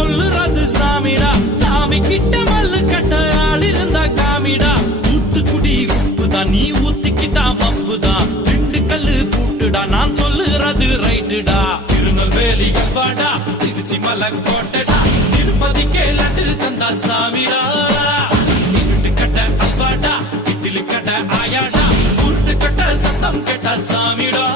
சொல்லுறது சாமிடா. சாமி கிட்ட மல்லு கட்ட ஆள் இருந்தா காமிடா. ஊத்துக்குடி உப்புதான் நீ ஊத்திக்கிட்டா மப்புதான். 2 கல்லு பூட்டுடா நான் சொல்லுறது ரைட்டுடா. திருநெல்வேலி கல்வாடா திருச்சி மலைக்கோட்டடா. திருப்பதிக்கே லட்டு தந்தா சாமிடா. இருட்டு கட்ட அல்வாடா இட்லி கட்ட ஆயாடா. உருட்டு கட்ட சத்தம் கேட்டா சாமிடா.